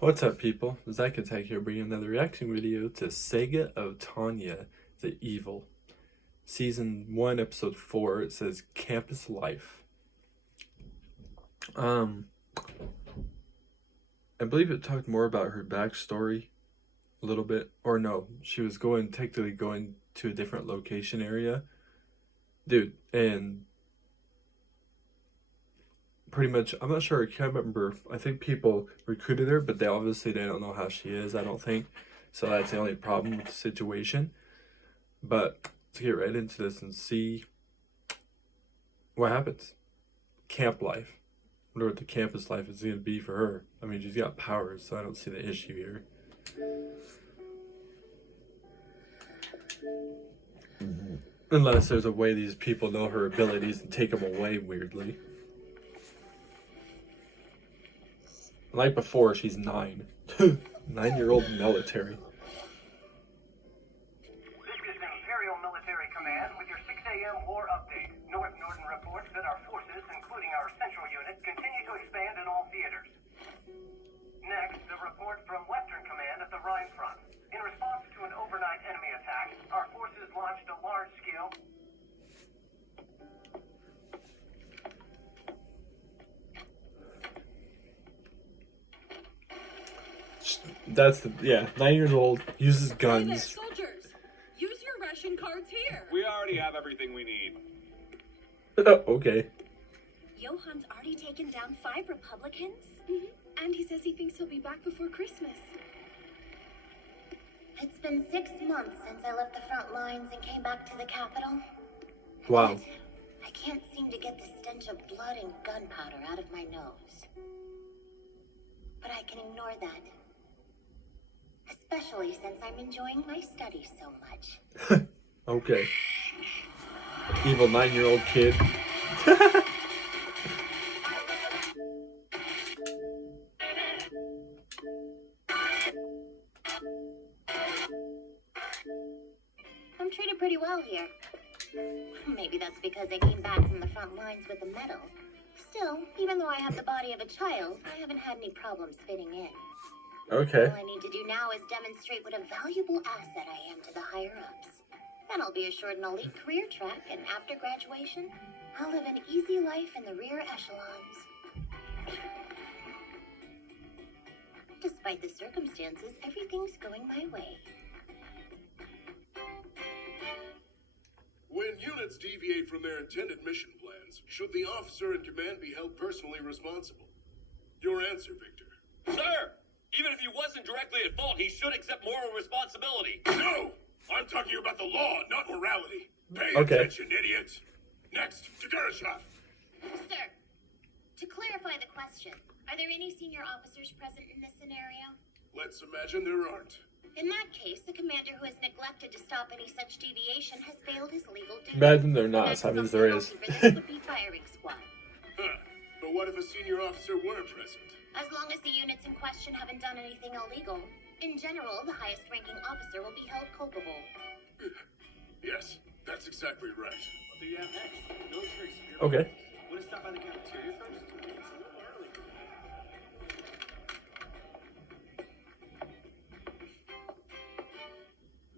What's up, people? Zach Attack here, bringing another reaction video to Saga of Tanya, the Evil. Season 1, Episode 4, it says Campus Life. I believe it talked more about her backstory a little bit. Or no, she was technically going to a different location area. Dude, and pretty much, I'm not sure, I can't remember. I think people recruited her, but they don't know how she is, I don't think. So that's the only problem with the situation. But let's get right into this and see what happens. Camp life. I wonder what the campus life is going to be for her. I mean, she's got powers, so I don't see the issue here. Unless there's a way these people know her abilities and take them away weirdly. Like before, she's 9. 9-year-old military. This is Imperial Military Command with your 6 a.m. war update. North Norden reports that our forces, including our central unit, continue to expand in all theaters. Next, the report from Western Command at the Rhine front. In response to an overnight enemy attack, our forces launched a large-scale... That's the, 9 years old, uses guns. Hey there, soldiers! Use your ration cards here! We already have everything we need. Okay. Johan's already taken down 5 Republicans? And he says he thinks he'll be back before Christmas. It's been 6 months since I left the front lines and came back to the capital. Wow. Yet, I can't seem to get the stench of blood and gunpowder out of my nose. But I can ignore that. Especially since I'm enjoying my studies so much. Okay. Evil 9-year-old kid. I'm treated pretty well here. Maybe that's because I came back from the front lines with a medal. Still, even though I have the body of a child, I haven't had any problems fitting in. Okay. All I need to do now is demonstrate what a valuable asset I am to the higher-ups. Then I'll be assured an elite career track, and after graduation, I'll live an easy life in the rear echelons. Despite the circumstances, everything's going my way. When units deviate from their intended mission plans, should the officer in command be held personally responsible? Your answer, Victor. Sir! Even if he wasn't directly at fault, he should accept moral responsibility. No! I'm talking about the law, not morality. Pay Okay. attention, idiots. Next, to Gorbachev. Sir, to clarify the question, are there any senior officers present in this scenario? Let's imagine there aren't. In that case, the commander who has neglected to stop any such deviation has failed his legal duty. Imagine they're not, The so that means next there is. penalty for this would be firing squad. Huh. But what if a senior officer were present? As long as the units in question haven't done anything illegal. In general, the highest-ranking officer will be held culpable. Yes, that's exactly right. What do you have next? Military spirit? Okay. Want to stop by the cafeteria first? It's a little early for that.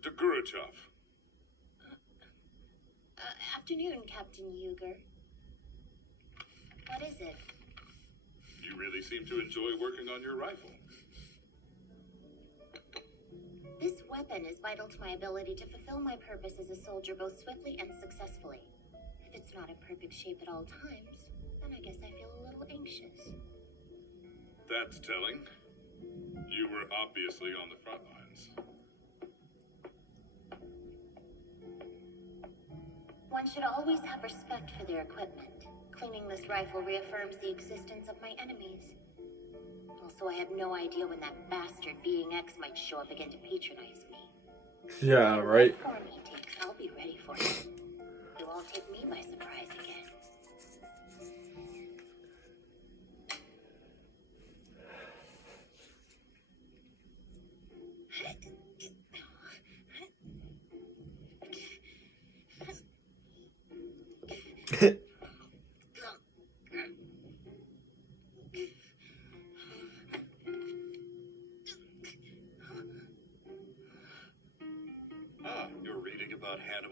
To Gorbachev. Afternoon, Captain Uger. What is it? You really seem to enjoy working on your rifle. This weapon is vital to my ability to fulfill my purpose as a soldier both swiftly and successfully. If it's not in perfect shape at all times, then I guess I feel a little anxious. That's telling. You were obviously on the front lines. One should always have respect for their equipment. Cleaning this rifle reaffirms the existence of my enemies. Also, I have no idea when that bastard Being X might show up again to patronize me. Yeah, right. What form he takes, I'll be ready for him. He won't take me by surprise again.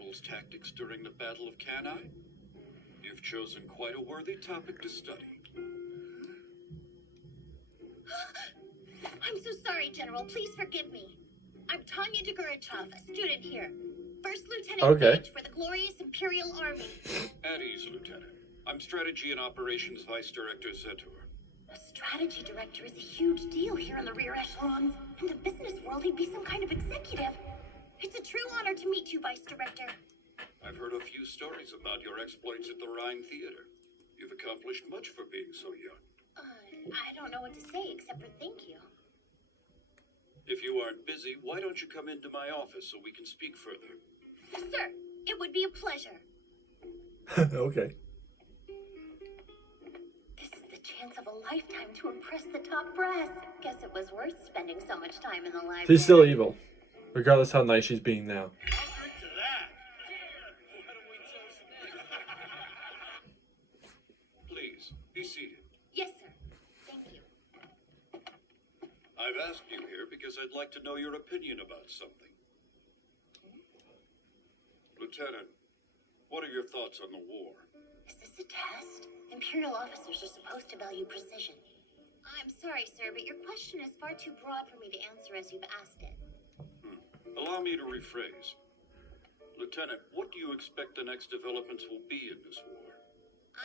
General's tactics during the Battle of Cannae? You've chosen quite a worthy topic to study. I'm so sorry, General. Please forgive me. I'm Tanya Degurichov, a student here. First Lieutenant Okay. Page for the glorious Imperial Army. At ease, Lieutenant. I'm Strategy and Operations Vice Director Zetor. A strategy director is a huge deal here in the rear echelons. In the business world, he'd be some kind of executive. It's a true honor to meet you, Vice Director. I've heard a few stories about your exploits at the Rhine Theater. You've accomplished much for being so young. I don't know what to say except for thank you. If you aren't busy, why don't you come into my office so we can speak further? Sir, it would be a pleasure. Okay. This is the chance of a lifetime to impress the top brass. Guess it was worth spending so much time in the library. She's still evil, regardless how nice she's being now. I'll drink to that. What do we toast next? Please, be seated. Yes, sir. Thank you. I've asked you here because I'd like to know your opinion about something. Lieutenant, what are your thoughts on the war? Is this a test? Imperial officers are supposed to value precision. I'm sorry, sir, but your question is far too broad for me to answer as you've asked it. Allow me to rephrase. Lieutenant, what do you expect the next developments will be in this war?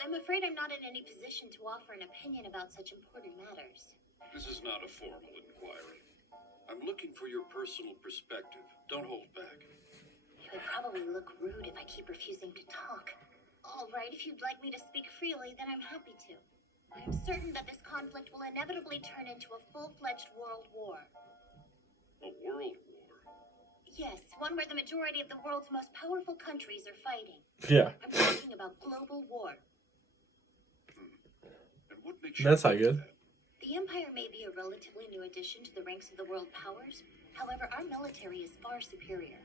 I'm afraid I'm not in any position to offer an opinion about such important matters. This is not a formal inquiry. I'm looking for your personal perspective. Don't hold back. It would probably look rude if I keep refusing to talk. All right, if you'd like me to speak freely, then I'm happy to. I'm certain that this conflict will inevitably turn into a full-fledged world war. A world war? Yes, one where the majority of the world's most powerful countries are fighting. Yeah. I'm talking about global war. And what makes you That's not think good. that? The Empire may be a relatively new addition to the ranks of the world powers. However, our military is far superior.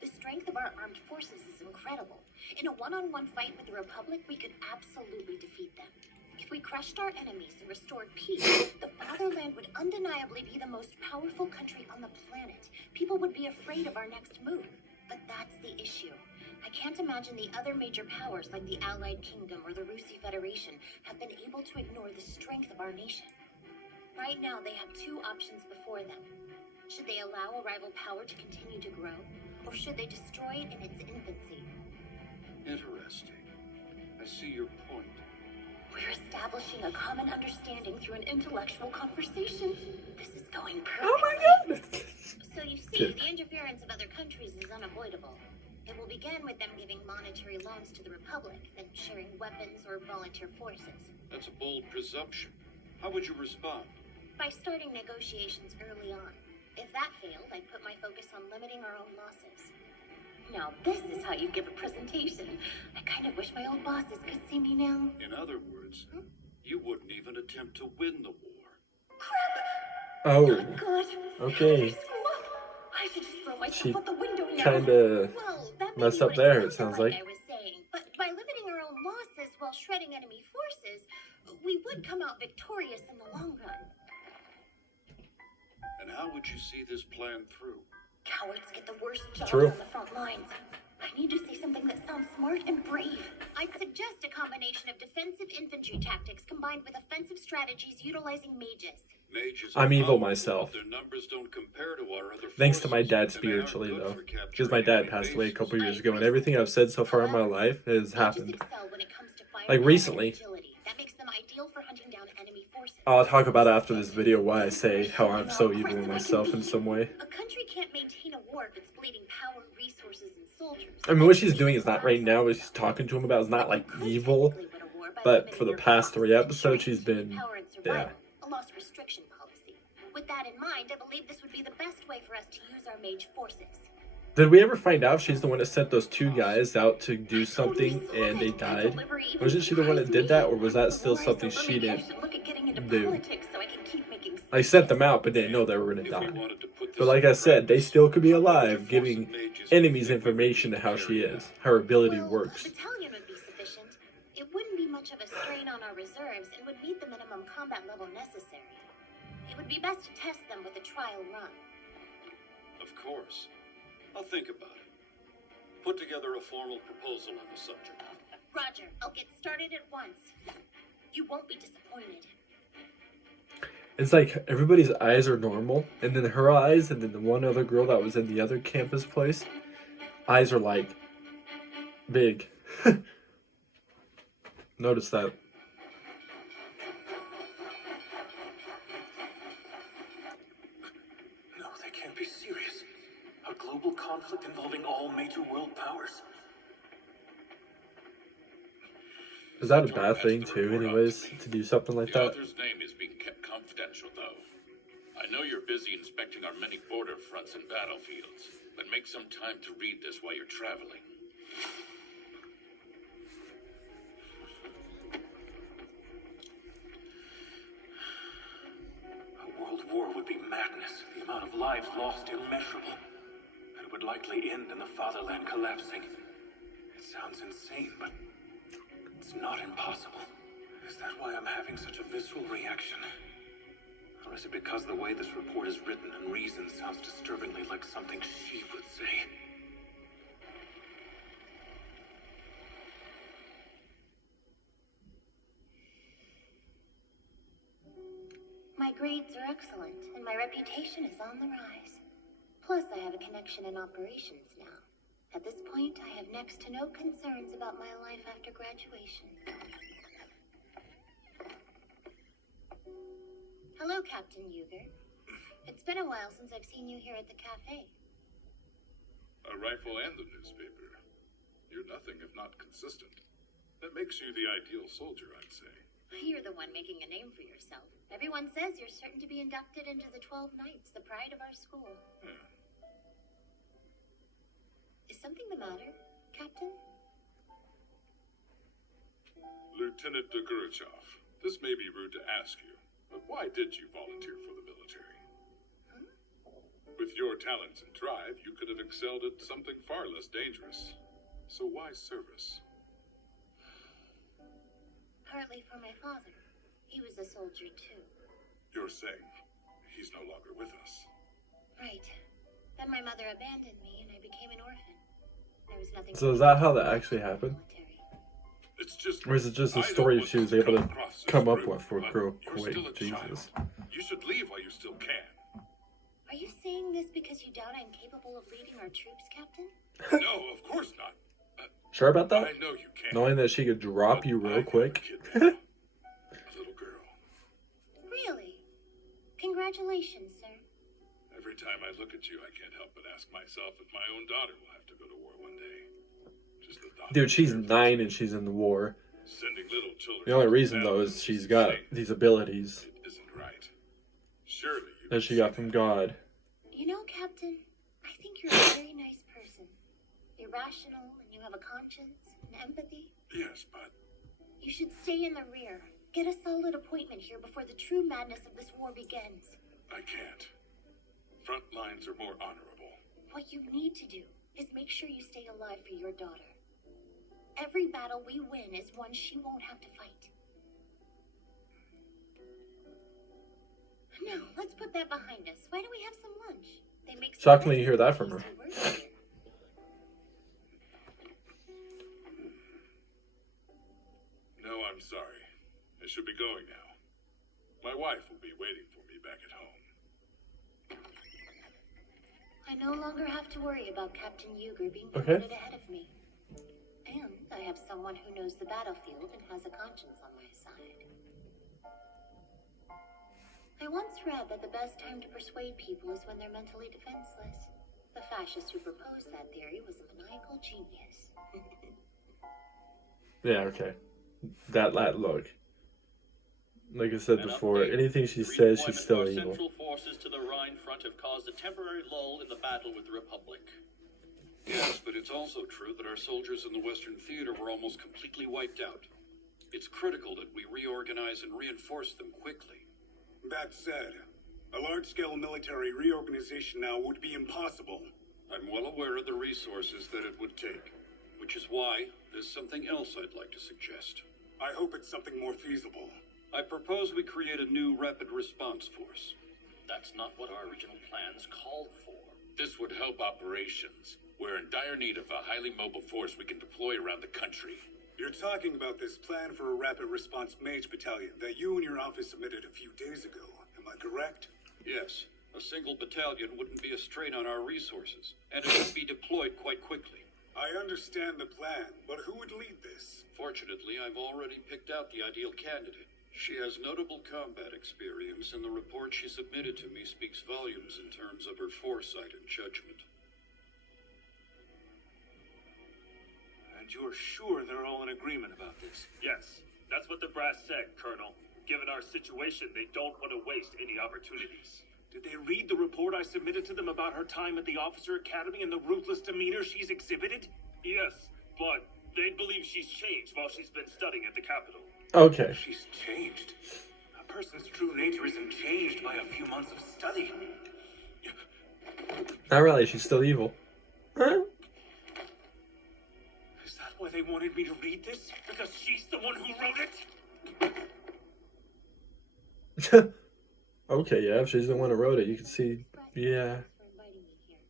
The strength of our armed forces is incredible. In a one-on-one fight with the Republic, we could absolutely defeat them. If we crushed our enemies and restored peace, the fatherland would undeniably be the most powerful country on the planet. People would be afraid of our next move. But that's the issue. I can't imagine the other major powers like the Allied Kingdom or the Rusi Federation have been able to ignore the strength of our nation. Right now, they have two options before them. Should they allow a rival power to continue to grow, or should they destroy it in its infancy? Interesting. I see your point. We're establishing a common understanding through an intellectual conversation. This is going perfectly. Oh my god! So you see, the interference of other countries is unavoidable. It will begin with them giving monetary loans to the Republic, then sharing weapons or volunteer forces. That's a bold presumption. How would you respond? By starting negotiations early on. If that failed, I'd put my focus on limiting our own losses. Now this is how you give a presentation. I kind of wish my old bosses could see me now. In other words, you wouldn't even attempt to win the war. Oh, Not good. okay. How did I screw up? I should just throw myself She out the window now. kinda Well, that messed may up be there, what it sounds sounded like. I was saying, but by limiting our own losses while shredding enemy forces, we would come out victorious in the long run. And how would you see this plan through? Cowards get the worst jobs True. on the front lines. I need to say something that sounds smart and brave. I'd suggest a combination of defensive infantry tactics combined with offensive strategies utilizing mages. Mages I'm are evil powerful, myself. but their numbers don't compare to our other Thanks to my forces, dad and they aren't spiritually, good though. for capturing Because my dad enemy passed away a bases. couple years ago, and everything I've said so far in my life has Mages happened. excel when it comes to Like firepower recently. and agility. That makes them ideal for hunting down enemy forces. I'll talk about it after this video why I say how I'm so evil myself in some way. A country can't maintain a war if it's bleeding power, resources, and soldiers. I mean, what she's doing is not right now, what she's talking to him about is not like evil. But for the past 3 episodes, she's been, yeah. A loss restriction policy. With that in mind, I believe this would be the best way for us to use our mage forces. Did we ever find out if she's the one that sent those 2 guys out to do something and they died? Wasn't she the one that did that, or was that still something she didn't do? I sent them out, but didn't know they were gonna If we die. wanted to put this But like in I said, they practice, still could be how would alive, the giving force of mages enemies be information to how she carried is, out? her ability Well, works. a battalion would be sufficient. It wouldn't be much of a strain on our reserves and would meet the minimum combat level necessary. It would be best to test them with a trial run. Of course. I'll think about it. put together a formal proposal on the subject. Roger, I'll get started at once. You won't be disappointed. It's like everybody's eyes are normal, and then her eyes, and then the one other girl that was in the other campus place, eyes are like big. Notice that. No, they can't be serious. A global conflict involving all major world powers. Is that a bad thing too, anyways, to do something like The that? author's name is being kept confidential, though. I know you're busy inspecting our many border fronts and battlefields, but make some time to read this while you're traveling. A world war would be madness. The amount of lives lost immeasurable. And it would likely end in the fatherland collapsing. It sounds insane, but it's not impossible. Is that why I'm having such a visceral reaction? Or is it because the way this report is written and reasoned sounds disturbingly like something she would say? My grades are excellent, and my reputation is on the rise. Plus, I have a connection in operations now. At this point, I have next to no concerns about my life after graduation. Hello, Captain Uger. It's been a while since I've seen you here at the cafe. A rifle and the newspaper. You're nothing if not consistent. That makes you the ideal soldier, I'd say. You're the one making a name for yourself. Everyone says you're certain to be inducted into the 12 Knights, the pride of our school. Yeah. Is something the matter, Captain? Lieutenant Dogurachov, this may be rude to ask you, but why did you volunteer for the military? With your talents and drive, you could have excelled at something far less dangerous. So why service? Partly for my father. He was a soldier too. You're saying he's no longer with us. Right. Then my mother abandoned me and I became an orphan. There was nothing. So is that how that actually happened? It's just. Or is it just a I story don't she was want able to across this come up route, with for but real you're quick? still a Jesus. child. You should leave while you still can. Are you saying this because you doubt I'm capable of leading our troops, Captain? No, of course not. Sure about that? I know you can. Knowing that she could drop But you I real have quick. a kid now. A little girl. Really? Congratulations, sir. Every time I look at you, I can't help but ask myself if my own daughter will have to go to war one day. Just the thought. Dude, she's 9 and she's in the war. Sending little children. The only to reason battle though is is she's got insane. these abilities It isn't right. Surely you that can she got see from that. God. You know, Captain, I think you're a very nice person. You're rational and you have a conscience and empathy. Yes, but You should stay in the rear. Get a solid appointment here before the true madness of this war begins. I can't. Front lines are more honorable. What you need to do is make sure you stay alive for your daughter. Every battle we win is one she won't have to fight. Now, let's put that behind us. Why don't we have some lunch? They make some Shockingly you hear that from her. tasty words here. No, I'm sorry. I should be going now. My wife will be waiting for me back at home. I no longer have to worry about Captain Uger being Okay. promoted ahead of me. And I have someone who knows the battlefield and has a conscience on my side. I once read that the best time to persuade people is when they're mentally defenseless. The fascist who proposed that theory was a maniacal genius. Yeah, okay. That look. Like I said An before, update. anything she The says, redeployment she's still of our evil. Central forces to the Rhine front have caused a temporary lull in the battle with the Republic. Yes, but it's also true that our soldiers in the Western Theater were almost completely wiped out. It's critical that we reorganize and reinforce them quickly. That said, a large-scale military reorganization now would be impossible. I'm well aware of the resources that it would take, which is why there's something else I'd like to suggest. I hope it's something more feasible. I propose we create a new rapid response force. That's not what our original plans called for. This would help operations. We're in dire need of a highly mobile force we can deploy around the country. You're talking about this plan for a rapid response mage battalion that you and your office submitted a few days ago. Am I correct? Yes, a single battalion wouldn't be a strain on our resources, and it would be deployed quite quickly. I understand the plan, but who would lead this? Fortunately, I've already picked out the ideal candidate. She has notable combat experience, and the report she submitted to me speaks volumes in terms of her foresight and judgment. And you're sure they're all in agreement about this? Yes, that's what the brass said, Colonel. Given our situation, they don't want to waste any opportunities. Did they read the report I submitted to them about her time at the officer academy and the ruthless demeanor she's exhibited? Yes, but they believe she's changed while she's been studying at the Capitol. Okay. She's changed. A person's true nature isn't changed by a few months of study. Not really, she's still evil. Huh? Is that why they wanted me to read this? Because she's the one who wrote it? Okay, yeah, if she's the one who wrote it, you can see, yeah. For inviting me here.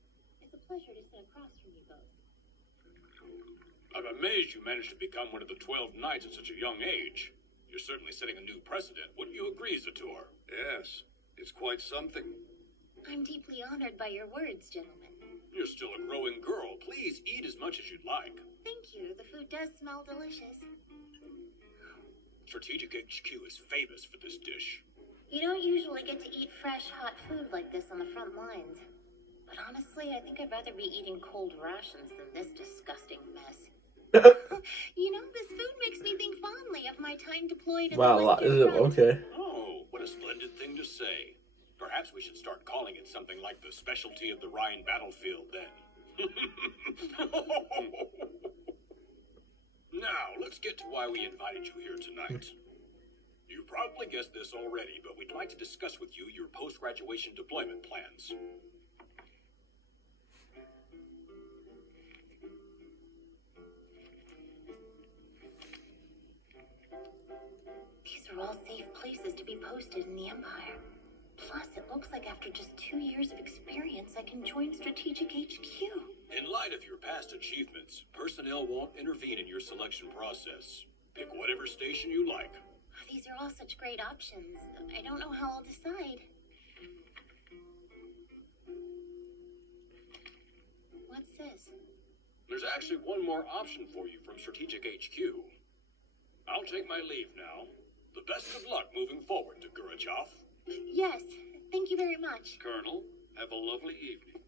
It's a pleasure to sit across from you both. I'm amazed you managed to become one of the 12 knights at such a young age. You're certainly setting a new precedent. Wouldn't you agree, Zator? Yes, it's quite something. I'm deeply honored by your words, gentlemen. You're still a growing girl. Please eat as much as you'd like. Thank you. The food does smell delicious. Strategic HQ is famous for this dish. You don't usually get to eat fresh, hot food like this on the front lines. But honestly, I think I'd rather be eating cold rations than this disgusting mess. You know, this food makes me think fondly of my time deployed in Wow, the a lot. Western Is it Front. okay? Oh, what a splendid thing to say. Perhaps we should start calling it something like the specialty of the Rhine battlefield then. Now, let's get to why we invited you here tonight. You've probably guessed this already, but we'd like to discuss with you your post-graduation deployment plans. These are all safe places to be posted in the Empire. Plus, it looks like after just 2 years of experience, I can join Strategic HQ. In light of your past achievements, personnel won't intervene in your selection process. Pick whatever station you like. These are all such great options. I don't know how I'll decide. What's this? There's actually one more option for you from Strategic HQ. I'll take my leave now. The best of luck moving forward to Gurachov. Yes, thank you very much. Colonel, have a lovely evening.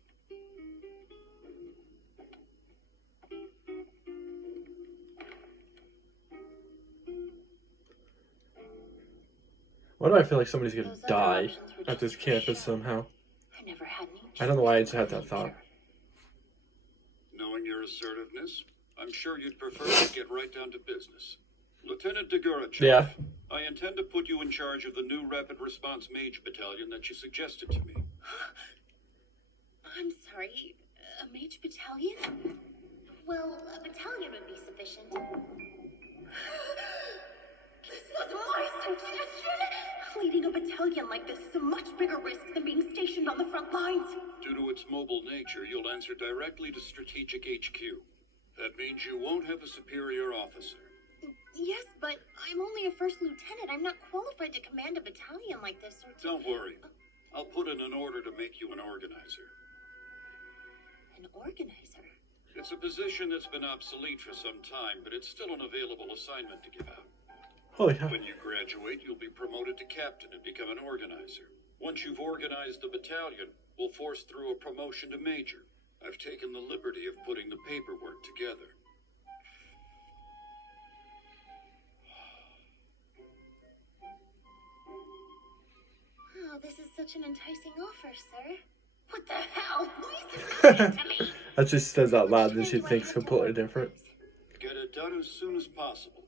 Why do I feel like somebody's gonna Those other die options were at this just campus show. somehow? I never had any I don't know why I just choice had in that the thought. future. Knowing your assertiveness, I'm sure you'd prefer to get right down to business. Lieutenant de Gurachev, Yeah. I intend to put you in charge of the new Rapid Response Mage Battalion that you suggested to me. I'm sorry, a mage battalion? Well, a battalion would be sufficient. This was my suggestion! Leading a battalion like this is a much bigger risk than being stationed on the front lines. Due to its mobile nature, you'll answer directly to Strategic HQ. That means you won't have a superior officer. Yes, but I'm only a first lieutenant. I'm not qualified to command a battalion like this or to... Don't worry. I'll put in an order to make you an organizer. An organizer? It's a position that's been obsolete for some time, but it's still an available assignment to give out. Holy cow. When you graduate, you'll be promoted to captain and become an organizer. Once you've organized the battalion, we'll force through a promotion to major. I've taken the liberty of putting the paperwork together. Oh, this is such an enticing offer, sir. What the hell? Who is this happening to me? That just says out loud that she thinks completely different. Get it done as soon as possible.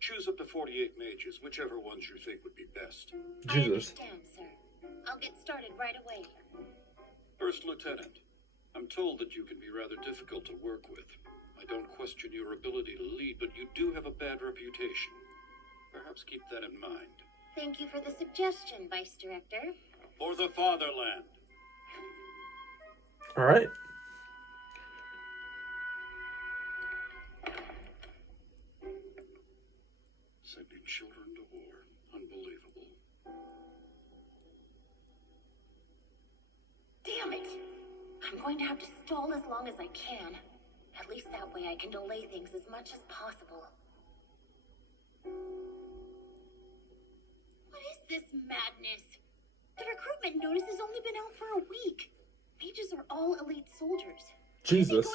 Choose up to 48 mages, whichever ones you think would be best. I Jesus. understand, sir. I'll get started right away. First Lieutenant, I'm told that you can be rather difficult to work with. I don't question your ability to lead, but you do have a bad reputation. Perhaps keep that in mind. Thank you for the suggestion, Vice Director. For the fatherland. All right. Sending children to war. Unbelievable. Damn it! I'm going to have to stall as long as I can. At least that way I can delay things as much as possible. What is this madness? The recruitment notice has only been out for a week. Mages are all elite soldiers. Jesus.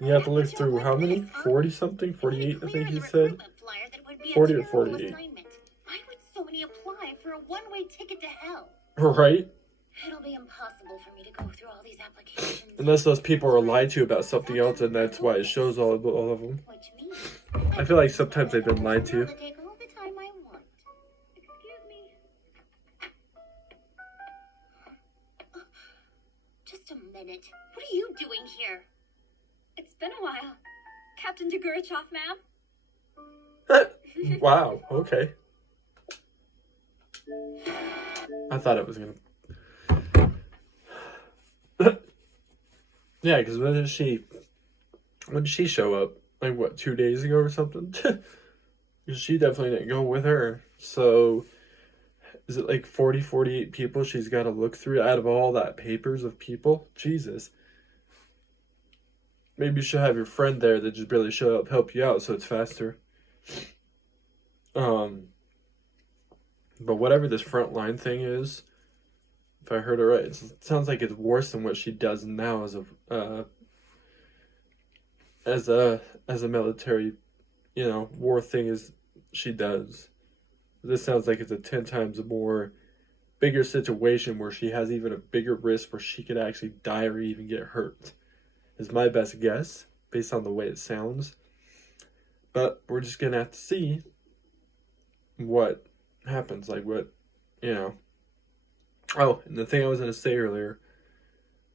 You have to live through how many? 40 something? 48, I think he said. 40 or 48. Why would so many apply for a one-way ticket to hell? Right? It'll be impossible for me to go through all these applications. Unless those people are lied to about something else, and that's why it shows all of them. Which means I feel like sometimes they've been lied to. take all the time I want. Excuse me. Just a minute. What are you doing here? It's been a while. Captain Degurichov, ma'am. Wow, okay. I thought it was gonna... Yeah, because when did she show up? Like, what, 2 days ago or something? She definitely didn't go with her. So, is it like 40, 48 people she's got to look through out of all that papers of people? Jesus. Maybe you should have your friend there that just barely show up, help you out so it's faster. But whatever this frontline thing is, if I heard it right, it sounds like it's worse than what she does now as a military, war thing as she does. This sounds like it's a 10 times more bigger situation where she has even a bigger risk where she could actually die or even get hurt. Is my best guess based on the way it sounds. But we're just gonna have to see what happens, like what. Oh, and the thing I was going to say earlier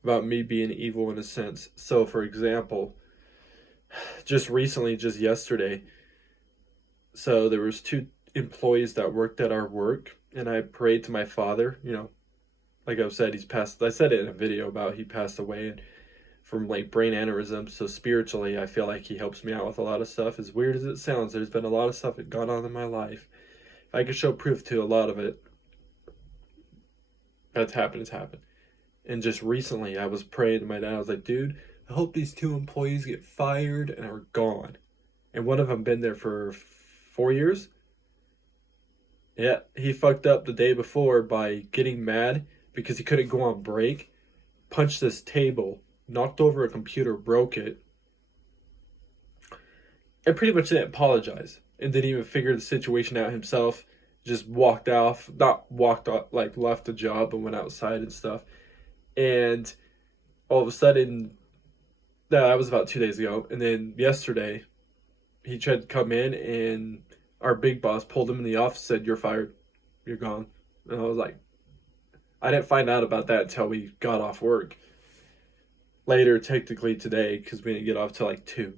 about me being evil in a sense. So, for example, just yesterday, so there was 2 employees that worked at our work, and I prayed to my father, like I've said, he's passed. I said it in a video about he passed away from like brain aneurysm. So spiritually, I feel like he helps me out with a lot of stuff. As weird as it sounds, there's been a lot of stuff that gone on in my life. If I could show proof to a lot of it, that's happened, it's happened. And just recently, I was praying to my dad. I was like, dude, I hope these 2 employees get fired and are gone. And one of them been there for 4 years. Yeah, he fucked up the day before by getting mad because he couldn't go on break, punched this table, knocked over a computer, broke it, and pretty much didn't apologize. And didn't even figure the situation out himself. Just walked off, like left the job and went outside and stuff. And all of a sudden, that was about 2 days ago. And then yesterday, he tried to come in and our big boss pulled him in the office, said, "You're fired. You're gone." And I was like, I didn't find out about that until we got off work. Later, technically today, because we didn't get off till like 2.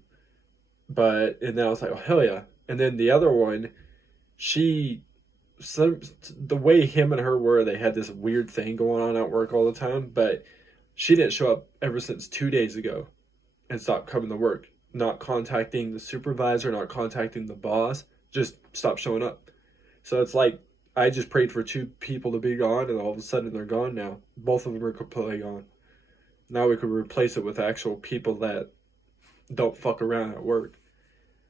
And then I was like, oh, hell yeah. And then the other one, the way him and her were, they had this weird thing going on at work all the time, but she didn't show up ever since 2 days ago and stopped coming to work. Not contacting the supervisor, not contacting the boss, just stopped showing up. So it's like, I just prayed for 2 people to be gone, and all of a sudden they're gone now. Both of them are completely gone. Now we could replace it with actual people that don't fuck around at work.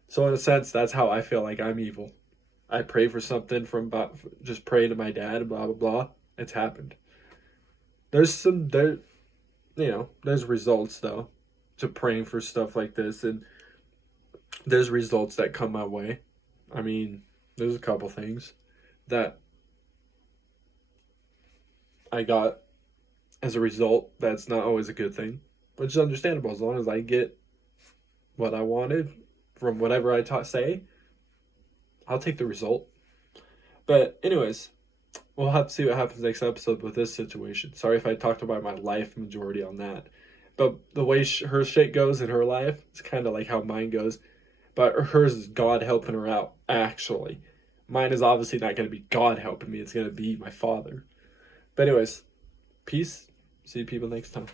So in a sense, that's how I feel like I'm evil. I pray for something just pray to my dad and blah, blah, blah. It's happened. There's results though to praying for stuff like this, and there's results that come my way. I mean, there's a couple things that I got as a result. That's not always a good thing, which is understandable as long as I get what I wanted from whatever I say. I'll take the result. But anyways, we'll have to see what happens next episode with this situation. Sorry if I talked about my life majority on that. But the way her shit goes in her life, it's kind of like how mine goes. But hers is God helping her out, actually. Mine is obviously not going to be God helping me. It's going to be my father. But anyways, peace. See you people next time.